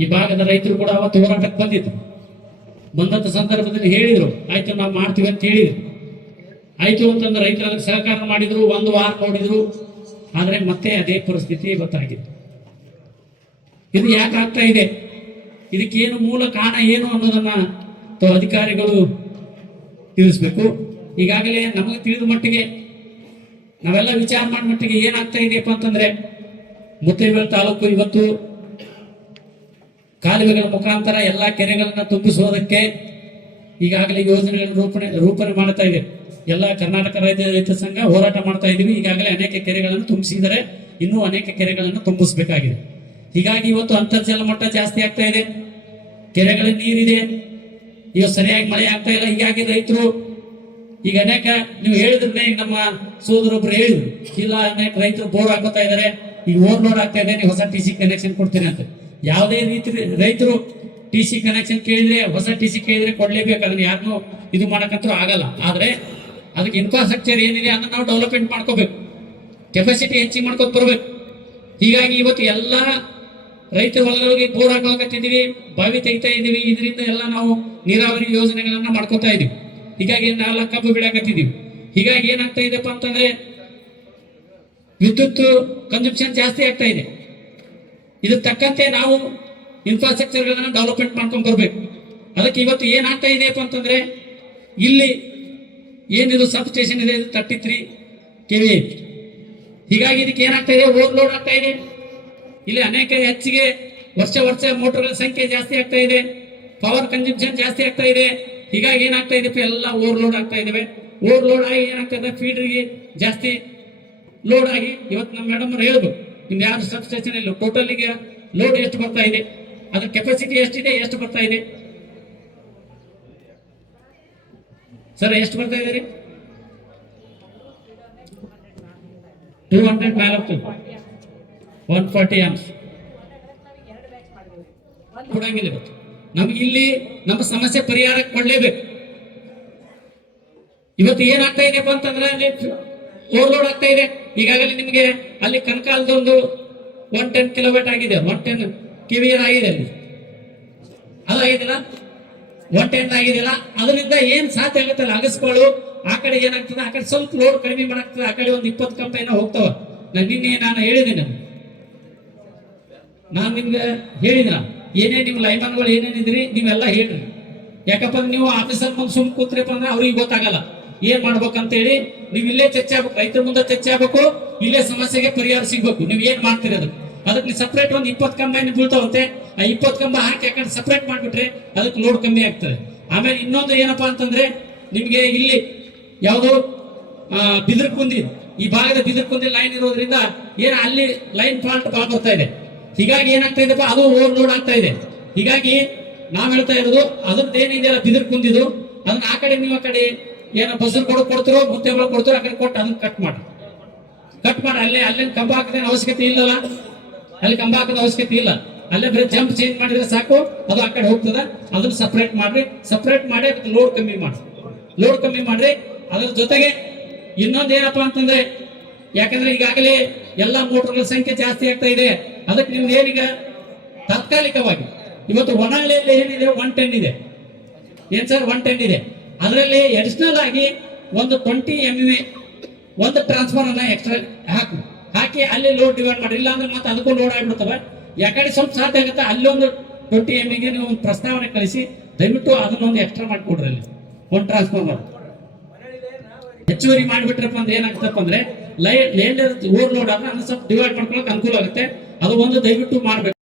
ಈ ಭಾಗದ ರೈತರು ಕೂಡ ಅವತ್ತು ಹೋರಾಟಕ್ಕೆ ಬಂದಿದ್ರು. ಬಂದಂತ ಸಂದರ್ಭದಲ್ಲಿ ಹೇಳಿದ್ರು, ಆಯ್ತು ನಾವು ಮಾಡ್ತೀವಿ ಅಂತ ಹೇಳಿದ್ರು. ಆಯ್ತು ಅಂತಂದ್ರೆ ರೈತರು ಅದಕ್ಕೆ ಸಹಕಾರ ಮಾಡಿದ್ರು, ಒಂದು ವಾರ ನೋಡಿದ್ರು, ಆದ್ರೆ ಮತ್ತೆ ಅದೇ ಪರಿಸ್ಥಿತಿ ಇವತ್ತಾಗಿದೆ. ಇದು ಯಾಕೆ ಆಗ್ತಾ ಇದೆ, ಇದಕ್ಕೇನು ಮೂಲ ಕಾರಣ ಏನು ಅನ್ನೋದನ್ನ ಅಧಿಕಾರಿಗಳು ತಿಳಿಸ್ಬೇಕು. ಈಗಾಗಲೇ ನಮಗೆ ತಿಳಿದ ಮಟ್ಟಿಗೆ ನಾವೆಲ್ಲ ವಿಚಾರ ಮಾಡಿದ ಮಟ್ಟಿಗೆ ಏನಾಗ್ತಾ ಇದೆಯಪ್ಪ ಅಂತಂದ್ರೆ, ಮುದ್ದೇಬಿಹಾಳ ತಾಲೂಕು ಇವತ್ತು ಕಾಲುವೆಗಳ ಮುಖಾಂತರ ಎಲ್ಲಾ ಕೆರೆಗಳನ್ನ ತುಂಬಿಸುವುದಕ್ಕೆ ಈಗಾಗಲೇ ಯೋಜನೆಗಳನ್ನು ರೂಪಣೆ ಮಾಡ್ತಾ ಇದೆ. ಎಲ್ಲ ಕರ್ನಾಟಕ ರೈತ ಸಂಘ ಹೋರಾಟ ಮಾಡ್ತಾ ಇದೀವಿ. ಈಗಾಗಲೇ ಅನೇಕ ಕೆರೆಗಳನ್ನು ತುಂಬಿಸಿದರೆ ಇನ್ನೂ ಅನೇಕ ಕೆರೆಗಳನ್ನು ತುಂಬಿಸಬೇಕಾಗಿದೆ. ಹೀಗಾಗಿ ಇವತ್ತು ಅಂತರ್ಜಲ ಮಟ್ಟ ಜಾಸ್ತಿ ಆಗ್ತಾ ಇದೆ, ಕೆರೆಗಳ ನೀರಿದೆ, ಈಗ ಸರಿಯಾಗಿ ಮಳೆ ಆಗ್ತಾ ಇಲ್ಲ. ಹೀಗಾಗಿ ರೈತರು ಈಗ ಅನೇಕ ನೀವು ಹೇಳಿದ್ರೆ, ಈಗ ನಮ್ಮ ಸೋದರೊಬ್ರು ಹೇಳಿದ್ರು, ಇಲ್ಲ ಅನೇಕ ರೈತರು ಬೋರ್ ಹಾಕೋತಾ ಇದಾರೆ, ಈಗ ಓವರ್ಲೋಡ್ ಆಗ್ತಾ ಇದೆ, ನೀವು ಹೊಸ ಟಿ.ಸಿ ಕನೆಕ್ಷನ್ ಕೊಡ್ತೀನಿ ಅಂತ. ಯಾವುದೇ ರೀತಿ ರೈತರು ಟಿ.ಸಿ ಕನೆಕ್ಷನ್ ಕೇಳಿದ್ರೆ, ಹೊಸ ಟಿ.ಸಿ ಕೇಳಿದ್ರೆ ಕೊಡ್ಲೇಬೇಕು. ಅದನ್ನ ಯಾರನ್ನೂ ಇದು ಮಾಡಕ್ಕಂತೂ ಆಗಲ್ಲ. ಆದ್ರೆ ಅದಕ್ಕೆ ಇನ್ಫ್ರಾಸ್ಟ್ರಕ್ಚರ್ ಏನಿದೆ ಅದನ್ನ ನಾವು ಡೆವಲಪ್ಮೆಂಟ್ ಮಾಡ್ಕೋಬೇಕು, ಕೆಪಾಸಿಟಿ ಹೆಚ್ಚಿಗೆ ಮಾಡ್ಕೊತ ಬರ್ಬೇಕು. ಹೀಗಾಗಿ ಇವತ್ತು ಎಲ್ಲ ರೈತ ಹೊಲಗಳಿಗೆ ಬೋರ್ ಹಾಕೋಕತ್ತಿದೀವಿ, ಬಾವಿ ತೆಗಿತಾ ಇದೀವಿ. ಇದರಿಂದ ಎಲ್ಲ ನಾವು ನೀರಾವರಿ ಯೋಜನೆಗಳನ್ನ ಮಾಡ್ಕೋತಾ ಇದೀವಿ. ಹೀಗಾಗಿ ನಾವೆಲ್ಲ ಕಬ್ಬು ಬಿಡಾಕತ್ತಿದೀವಿ. ಹೀಗಾಗಿ ಏನಾಗ್ತಾ ಇದೆಪ್ಪ ಅಂತಂದ್ರೆ, ವಿದ್ಯುತ್ ಕನ್ಸಂಪ್ಷನ್ ಜಾಸ್ತಿ ಆಗ್ತಾ ಇದೆ. ಇದಕ್ಕೆ ತಕ್ಕಂತೆ ನಾವು ಇನ್ಫ್ರಾಸ್ಟ್ರಕ್ಚರ್ಗಳನ್ನ ಡೆವಲಪ್ಮೆಂಟ್ ಮಾಡ್ಕೊಂಡು ಬರ್ಬೇಕು. ಅದಕ್ಕೆ ಇವತ್ತು ಏನಾಗ್ತಾ ಇದೆಯಪ್ಪ ಅಂತಂದ್ರೆ, ಇಲ್ಲಿ ಏನಿದು ಸಬ್ ಸ್ಟೇಷನ್ ಇದೆ, ಇದು 33 KV. ಹೀಗಾಗಿ ಇದಕ್ಕೆ ಏನಾಗ್ತಾ ಇದೆ, ಓವರ್ಲೋಡ್ ಆಗ್ತಾ ಇದೆ. ಇಲ್ಲಿ ಅನೇಕ ಹೆಚ್ಚಿಗೆ ವರ್ಷ ಮೋಟರ್ಗಳ ಸಂಖ್ಯೆ ಜಾಸ್ತಿ ಆಗ್ತಾ ಇದೆ, ಪವರ್ ಕನ್ಸಂಪ್ಷನ್ ಜಾಸ್ತಿ ಆಗ್ತಾ ಇದೆ. ಹೀಗಾಗಿ ಏನಾಗ್ತಾ ಇದೆ, ಎಲ್ಲ ಓವರ್ಲೋಡ್ ಆಗ್ತಾ ಇದಾವೆ. ಓವರ್ಲೋಡ್ ಆಗಿ ಏನಾಗ್ತಾ ಇದೆ, ಫೀಡರ್ಗೆ ಜಾಸ್ತಿ ಲೋಡ್ ಆಗಿ ಇವತ್ತು ನಮ್ಮ ಮೇಡಮ್ ಅವ್ರು ಹೇಳ್ಬೇಕು, ನಿಮ್ದು ಯಾರು ಸಬ್ ಸ್ಟೇಷನ್ ಇಲ್ಲ, ಟೋಟಲಿಗೆ ಲೋಡ್ ಎಷ್ಟು ಬರ್ತಾ ಇದೆ, ಅದ್ರ ಕೆಪಾಸಿಟಿ ಎಷ್ಟಿದೆ, ಎಷ್ಟು ಬರ್ತಾ ಇದೆ ಸರ್, ಎಷ್ಟು ಬರ್ತಾ ಇದೆ ರೀ? 200 ಮೇಲೆ 140 amps ಕೊಡಂಗಿಲ್ಲ. ಇವತ್ತು ನಮ್ಗೆ ಇಲ್ಲಿ ನಮ್ಮ ಸಮಸ್ಯೆ ಪರಿಹಾರ ಕೊಡ್ಲೇಬೇಕು. ಇವತ್ತು ಏನಾಗ್ತಾ ಇದೆಯಪ್ಪ ಅಂತಂದ್ರೆ, ಅಲ್ಲಿ ಓವರ್ಲೋಡ್ ಆಗ್ತಾ ಇದೆ. ಈಗಾಗಲೇ ನಿಮಗೆ ಅಲ್ಲಿ ಕನಕಾಲದೊಂದು 110 ಕಿಲೋವ್ಯಾಟ್ ಆಗಿದೆ, 110 KVA ಆಗಿದೆ. ಅಲ್ಲಿ ಅದು ಆಗಿದಿಲ್ಲ, 110 ಆಗಿದಿಲ್ಲ. ಅದರಿಂದ ಏನ್ ಸಾಧ್ಯ ಆಗುತ್ತಲ್ಲ ಅಗಸ್ಗಳು, ಆ ಕಡೆ ಏನಾಗ್ತದೆ, ಆ ಕಡೆ ಸ್ವಲ್ಪ ಲೋಡ್ ಕಡಿಮೆ ಮಾಡಾಗ್ತದೆ, ಆ ಕಡೆ ಒಂದು 20 ಕಂಪೈನ ಹೋಗ್ತಾವ. ನಾನು ಹೇಳಿದ್ದೀನಿ, ನಾನು ನಿಮ್ಗೆ ಹೇಳಿದ್ರ ಏನೇ ನಿಮ್ಮ ಲೈನ್ಮನ್ಗಳು ಏನೇನಿದ್ರಿ ನೀವೆಲ್ಲ ಹೇಳ್ರಿ. ಯಾಕಪ್ಪ ನೀವು ಆಫೀಸರ್ ಮುಂದೆ ಸುಮ್ ಕೂತ್ರಪ್ಪ ಅಂದ್ರೆ ಅವ್ರಿಗೆ ಗೊತ್ತಾಗಲ್ಲ ಏನ್ ಮಾಡ್ಬೇಕಂತ ಹೇಳಿ. ನೀವು ಇಲ್ಲೇ ಚರ್ಚೆ ಆಗ್ಬೇಕು, ರೈತರ ಮುಂದೆ ಚರ್ಚೆ ಆಗ್ಬೇಕು, ಇಲ್ಲೇ ಸಮಸ್ಯೆಗೆ ಪರಿಹಾರ ಸಿಗ್ಬೇಕು. ನೀವು ಏನ್ ಮಾಡ್ತೀರಿ ಅದಕ್ಕೆ ನೀವು ಸಪ್ರೇಟ್ ಒಂದು 20 ಕಂಬ ಬೀಳ್ತಾವಂತೆ, ಆ 20 ಕಂಬ ಹಾಕಿ ಯಾಕಂದ್ರೆ ಸಪ್ರೇಟ್ ಮಾಡ್ಬಿಟ್ರೆ ಅದಕ್ಕೆ ಲೋಡ್ ಕಮ್ಮಿ ಆಗ್ತದೆ. ಆಮೇಲೆ ಇನ್ನೊಂದು ಏನಪ್ಪಾ ಅಂತಂದ್ರೆ, ನಿಮ್ಗೆ ಇಲ್ಲಿ ಯಾವುದು ಬಿದಿರ್ಕುಂದಿ, ಈ ಭಾಗದ ಬಿದಿರ್ಕುಂದಿ ಲೈನ್ ಇರೋದ್ರಿಂದ ಏನ ಅಲ್ಲಿ ಲೈನ್ ಫಾಲ್ಟ್ ಭಾಳ ಬರ್ತಾ ಇದೆ. ಹೀಗಾಗಿ ಏನಾಗ್ತಾ ಇದೆಪ್ಪ, ಅದು ಓವರ್ಲೋಡ್ ಆಗ್ತಾ ಇದೆ. ಹೀಗಾಗಿ ನಾವ್ ಹೇಳ್ತಾ ಇರೋದು, ಅದ್ರದ್ದು ಏನಿದೆಯಲ್ಲ ಬಿದಿರ್ಕುಂದಿದು, ಅದನ್ನ ಆ ಕಡೆ ನೀವು ಆ ಕಡೆ ಏನೋ ಬಸರು ಕೊಡ್ತಿರೋ, ಮುದ್ದೆಗಳು ಕೊಡ್ತಿರೋ, ಆ ಕಡೆ ಕೊಟ್ಟು ಅದನ್ನ ಕಟ್ ಮಾಡಿ ಅಲ್ಲೇ ಕಂಬ ಹಾಕದ ಅವಶ್ಯಕತೆ ಇಲ್ಲಲ್ಲ, ಅಲ್ಲಿ ಕಂಬ ಹಾಕದ ಅವಶ್ಯಕತೆ ಇಲ್ಲ. ಅಲ್ಲೇ ಬರೀ ಜಂಪ್ ಚೇಂಜ್ ಮಾಡಿದ್ರೆ ಸಾಕು, ಅದು ಆ ಕಡೆ ಹೋಗ್ತದ. ಅದನ್ನ ಸಪ್ರೇಟ್ ಮಾಡಿ ಅದಕ್ಕೆ ಲೋಡ್ ಕಮ್ಮಿ ಮಾಡ್ರಿ. ಅದ್ರ ಜೊತೆಗೆ ಇನ್ನೊಂದು ಏನಪ್ಪಾ ಅಂತಂದ್ರೆ, ಯಾಕಂದ್ರೆ ಈಗಾಗಲೇ ಎಲ್ಲಾ ಮೋಟರ್ಗಳ ಸಂಖ್ಯೆ ಜಾಸ್ತಿ ಆಗ್ತಾ ಇದೆ. ಅದಕ್ಕೆ ನಿಮ್ದು ಏನೀಗ ತಾತ್ಕಾಲಿಕವಾಗಿ ಇವತ್ತು ಹೊನಹಳ್ಳಿಯಲ್ಲಿ ಏನಿದೆ 110 ಇದೆ, ಏನ್ ಸರ್ 110 ಇದೆ. ಅದರಲ್ಲಿ ಅಡಿಷನಲ್ ಆಗಿ ಒಂದು 20 MVA ಒಂದು ಟ್ರಾನ್ಸ್ಫಾರ್ಮರ್ ಎಕ್ಸ್ಟ್ರಾ ಹಾಕಿ ಅಲ್ಲಿ ಲೋಡ್ ಡಿವೈಡ್ ಮಾಡಿ. ಇಲ್ಲ ಅಂದ್ರೆ ಮತ್ತೆ ಅದಕ್ಕೂ ಲೋಡ್ ಆಗಿಬಿಡ್ತವೆ. ಯಾಕಡೆ ಸ್ವಲ್ಪ ಸಾಧ್ಯ ಆಗುತ್ತೆ, ಅಲ್ಲಿ ಒಂದು 20 MVA ನೀವು ಒಂದು ಪ್ರಸ್ತಾವನೆ ಕಳಿಸಿ, ದಯವಿಟ್ಟು ಅದನ್ನೊಂದು ಎಕ್ಸ್ಟ್ರಾ ಮಾಡಿಕೊಡ್ರಿ. ಅಲ್ಲಿ ಒಂದು ಟ್ರಾನ್ಸ್ಫಾರ್ಮರ್ ಹೆಚ್ಚುವರಿ ಮಾಡಿಬಿಟ್ರಪ್ಪ ಅಂದ್ರೆ ಏನಾಗ್ತಪ್ಪ ಅಂದ್ರೆ, ಓವರ್ಲೋಡ್ ಆದ್ರೆ ಅದನ್ನ ಸ್ವಲ್ಪ ಡಿವೈಡ್ ಮಾಡ್ಕೊಳಕ್ ಅನುಕೂಲ ಆಗುತ್ತೆ. ಅದು ಒಂದು ದಯವಿಟ್ಟು ಮಾಡ್ಬೇಕು.